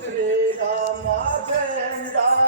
श्री राम झंडा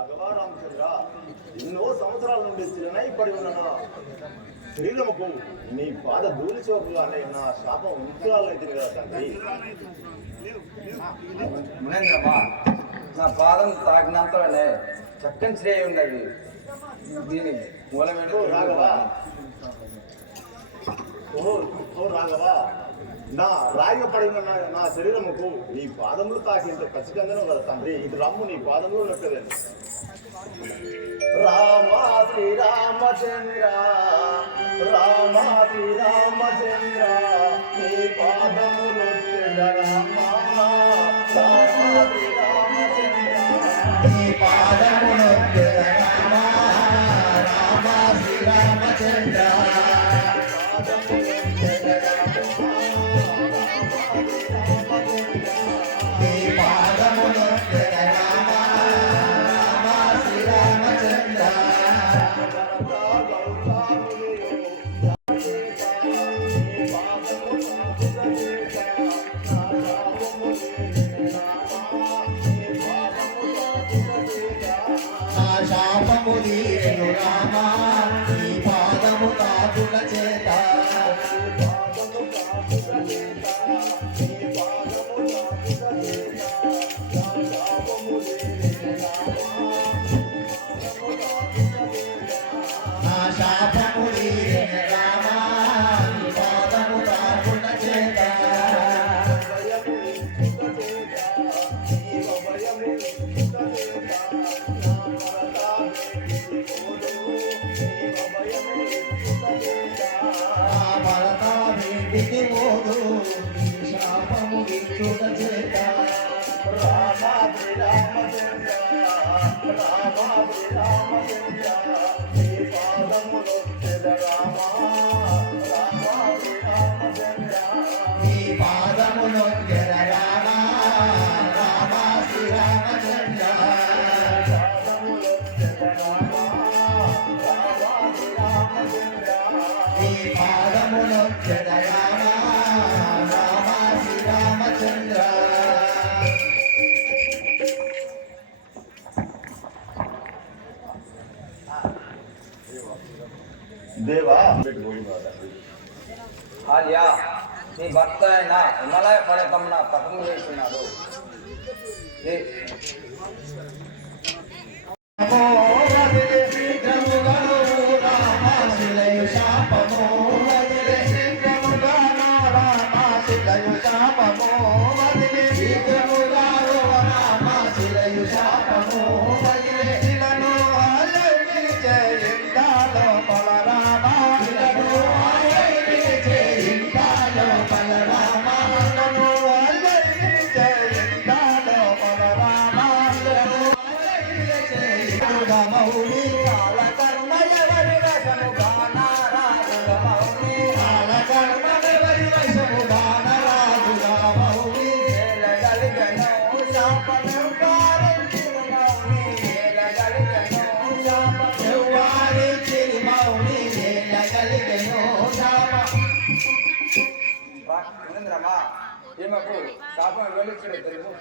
రాఘవ రామచంద్ర ఎన్నో సంవత్సరాల నుండి స్థిరనై పడి ఉన్న నా శరీరముకు నీ పాద ధూళి చోపుగానే నా శాపం విగ్రహాలైతే కదా తండ్రి మునేంద్రమా నా పాదం తాకినంతనే చక్కని శ్రేయ ఉన్నది దీని మూలమైన ఓ రాఘవ ఓ ఓ రాఘవ నా రాయిగా నా- శరీరముకు నీ పాదములు తాకింత ఖచ్చితంగానే కదా తండ్రి. ఇది రమ్ము నీ పాదములు ఉన్నట్టుదే రామ శ్రీరామచంద్ర రామ శ్రీరామచంద్ర నీ పాదములు రామ? రామ శ్రీరామచంద్ర నీ పాదమును వేడికి ఓదు నీ శాపము విచ్చుట చేత. నీ దేవా ఆర్యా నీ భర్త అయిన హిమాలయ పర్వతంన పతనం చేస్తున్నాడు もうそいで! భరత శాపం వెలుచుడు తెలుగు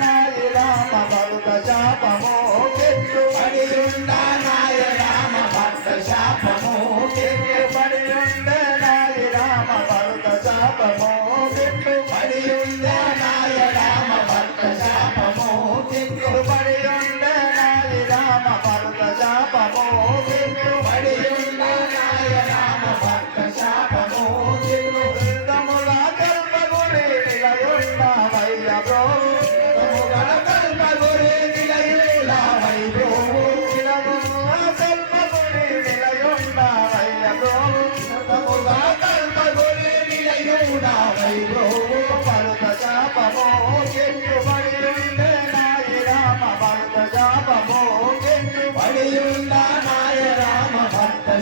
కాదు రామ భరత శాపము పెట్టుబడి ఉండా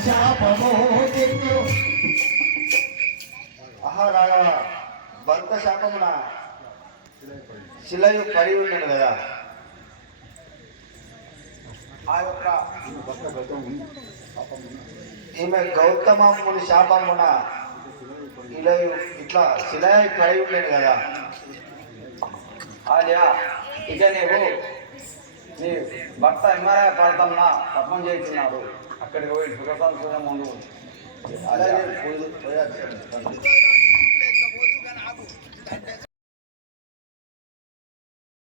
శాపము గిట్లు ఆహా రాఘవ భర్త శాపమున శిలయు పడి ఉండను కదా. ఆ యొక్క ఈమె గౌతమముని శాపమున ఇలయు ఇట్లా శిలయ పడి ఉండేది కదా. ఆలియా ఇక నీవు నీ భర్త ఎంఆర్ఐ పడతామన్నా తప్పం చేస్తున్నారు అక్కడికి పోయి సుఖసాంతుల ముందు. అలాగే పోయి పోయారు